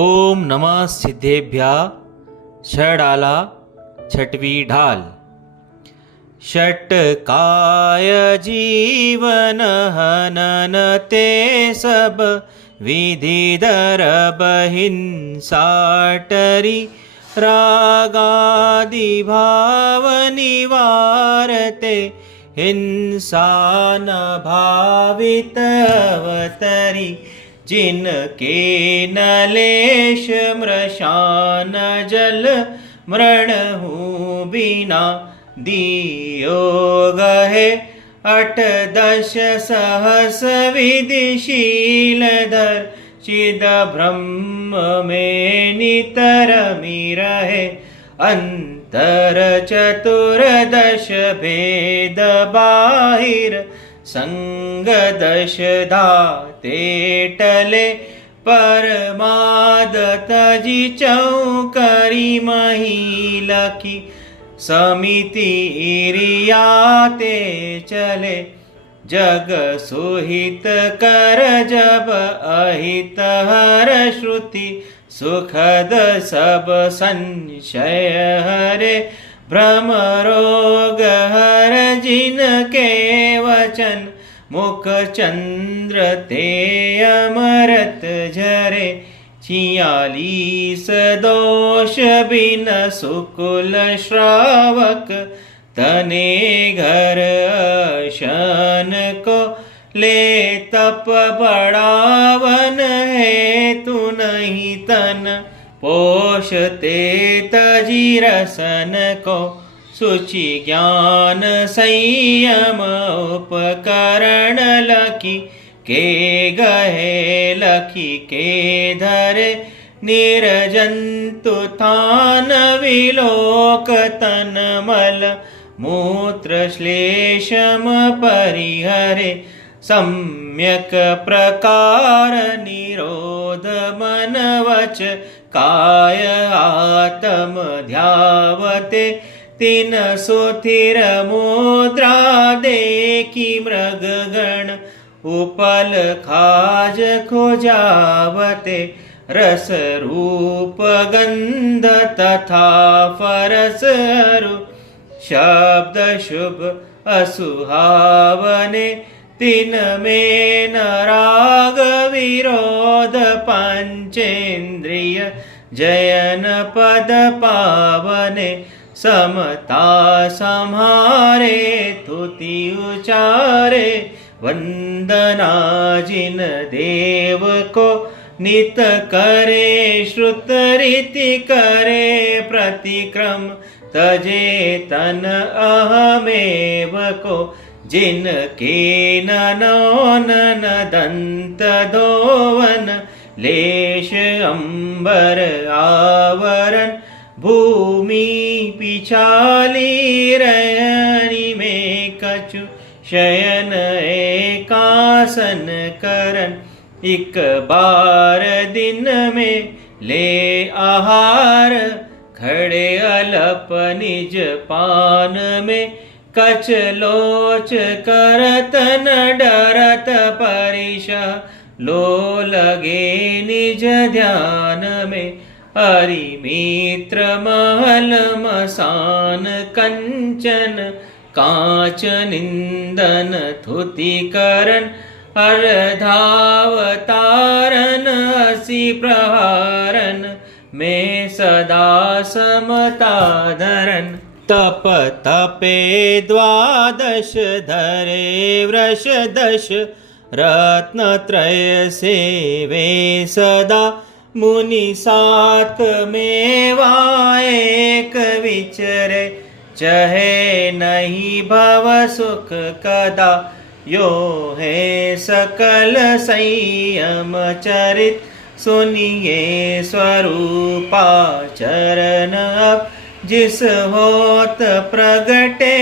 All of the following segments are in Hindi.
ओम नमः सिद्धेभ्या। षडाला छठवी ढाल। षटकाय जीवन हनन ते सब विधि दरब हिंसाटरी रागादि भाव निवारते हिंसा न भावित अवतरी जिनके नलेश मृषान जल मृणहु बिना दियो गहे अठ दश सहस विधिशीलधर चिद ब्रह्म में नितरमि रहे अंतर चतुर्दश भेद बाहिर संग दश धाते टले परमाद तजी चौकरी महिलकी समिति इरियाते चले जग सुहित कर जब अहित हर श्रुति सुखद सब संशय हरे भ्रम रोग हर जिनके वचन मुख चंद्र ते अमृत झरे 46 दोष बिन सुकुल श्रावक तने घर अशन को ले तप बढ़ावन है तू नहीं तन पोषते तजी रसन को सुचि ज्ञान संयम उपकरण लकी के गहे लकी के धरे निर्जंतु थान विलोक तन मल मूत्र श्लेषम परिहरे सम्यक प्रकार निरोध मन वच काय आत्म ध्यावते तीन सुथिर मुद्रा देखी मृगगण उपल खाज खोजावते रस रूप गंध तथा फरस रु शब्द शुभ असुहावने तीन में न राग विरोध पंचेन्द्रिय जयन पद पावने समता सम्हारे तुति उचारे वंदना जिन देव को नित करे श्रुत रीति करे प्रतिक्रम तजे तन अहमेव को जिनके ननोन दंत दोवन लेश अंबर आवरण भूमि पिछाली रयनी में कछु शयन एकासन करन एक बार दिन में ले आहार खड़े अलप निज पान में कछ लोच करत न डरत परिश लो लगे निज ध्यान में हरि मित्र महल मसान कंचन कांच निंदन थुति करन हर धावतारन असि प्रहारन में सदा समता धरन तप तपे द्वादश धरे वृष दश रत्नत्रय सेवे सदा मुनि साथ मेवा एक विचरे चहे नहीं भव सुख कदा यो है सकल संयम चरित सुनिए स्वरूपा चरण अब जिस होत प्रगटे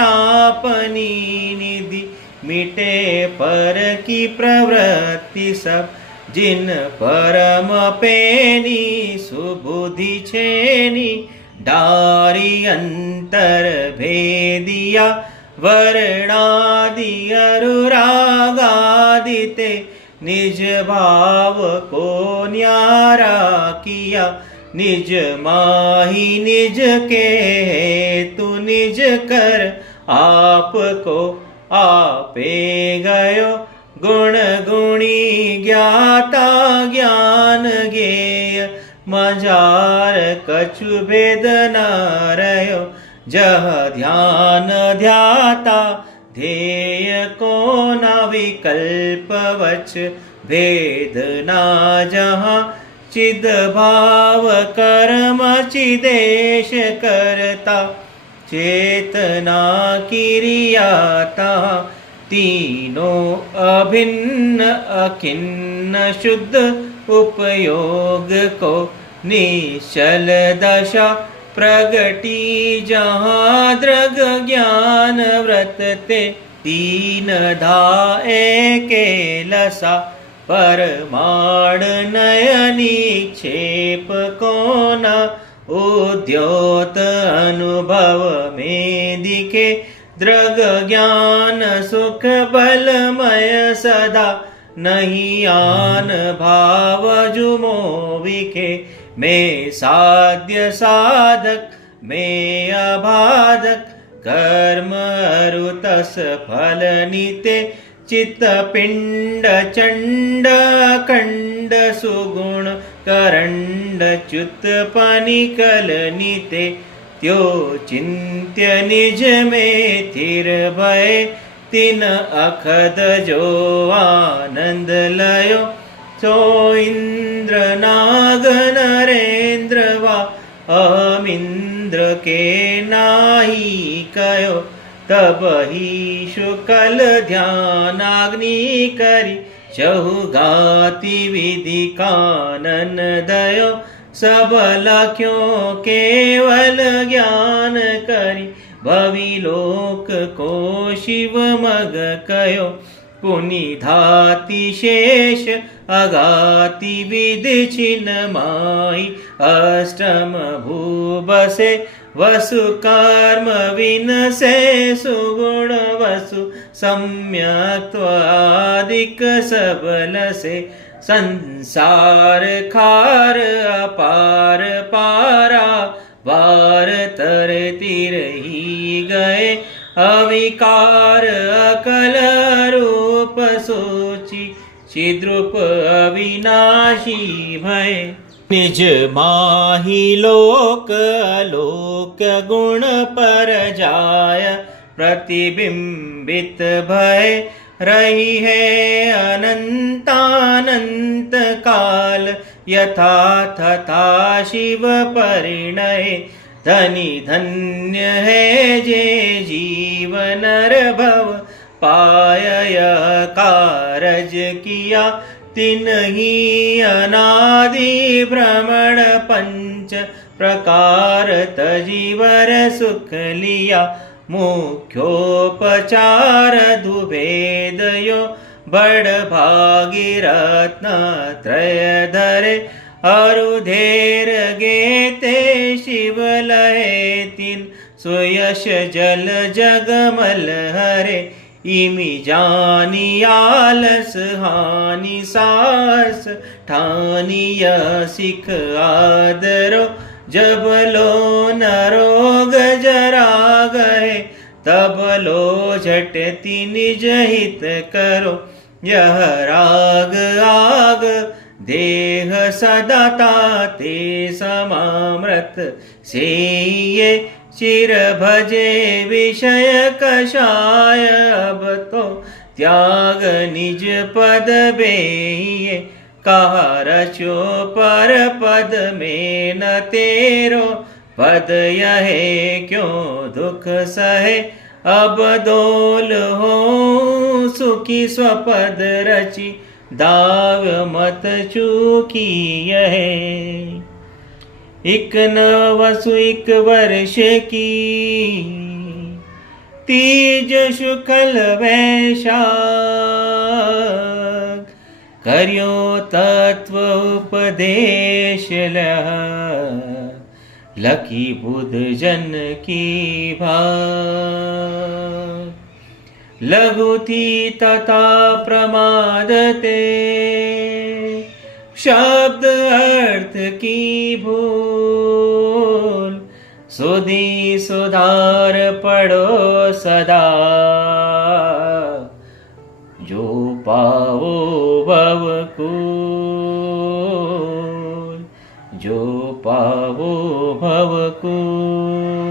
आपनी निधि मिटे पर की प्रवृत्ति सब जिन परम पेनी सुबुद्धि छेनी डारी अंतर भेदिया वर्णादि अनुरागादिते निज भाव को न्यारा किया, निज माही निज के तू निज कर आपको आपे गयो, गुण गुणी ज्ञाता ज्ञान गेय, मजार कछु भेद न रह्यो, जह ध्यान ध्याता ध्येय को न विकल्प वच, भेद ना जहाँ चिद भाव कर्म चिदेश करता, चेतना किरियाता तीनों अभिन्न अखिन्न शुद्ध उपयोग को, निश्चल दशा प्रगटी जहाँ दृग ज्ञान व्रतते, तीन धाए के लसा परमाण नयनी क्षेप को न, उद्योत अनुभव में दिखे दृग ज्ञान सुख बलमय सदा, नहीं आन भाव जुमो विखे, मैं साध्य साधक मैं अबाधक, कर्म अरुतस फल निते, चित्त पिंड चंड खंड सुगुण करंड च्युत पनिकल निते, त्यो चिंत्य निज में थिर भय, तिन अखद जो आनंद लयो, सो इंद्र नाग नरेंद्र वा अहम इंद्र के नाही कयो, तब ही शुकल ध्यानाग्नि करी, चहुगाति विधि कानन दयो, सब लख्यों केवल ज्ञान करी, भविलोक को शिव मग कयो, पुनि धाति शेष अगाति विधि छिन्न माही, अष्टम भू बसे वसु कर्म विनसे, सुगुण वसु सम्यक्त्वादिक सबल से, संसार खार अपार पारा, वार तर तिर ही गए, अविकार अकल रूप सोची, चिद्रूप अविनाशी भय, निज माही लोक अलोक गुण पर जाय, प्रतिबिंबित भय रही है अनंतानंत काल, यथा तथा शिव परिणय, धनी धन्य है जे जीव नर भव पाय, यह कारज किया तिन्ही अनादि भ्रमण पंच प्रकार, तजीवर सुख लिया मुख्योपचार दुभेदयो, बड़ भागीरत्न त्रय धरे, अरुधेर गेते शिव लहे, तीन सुयश जल जगमल हरे, इमि जानी आलस हानि सास, ठानिय सिख आदरो, जब लो न रोग जरा गए, तब लो झटति निज हित करो, यह राग आग देह सदा ताते समामृत, से ये चिर भजे विषय कषाय, अब तो त्याग निज पद बेहिए, कहा रचो पर पद में न तेरो, पद यहे क्यों दुख सहे, अब दोल हो सुखी स्वपद रचि, दाव मत चूकी यहे, इक न वसु इक वर्ष की, तीज शुक्ल वैशाख, करियो तत्व उपदेश लकी बुध जन की भाग, लघु थी तथा प्रमादते, शब्द अर्थ की भूल, सुधी सुधार पढ़ो सदा, जो पाओ भवकूल, जो पाओ भवकूल।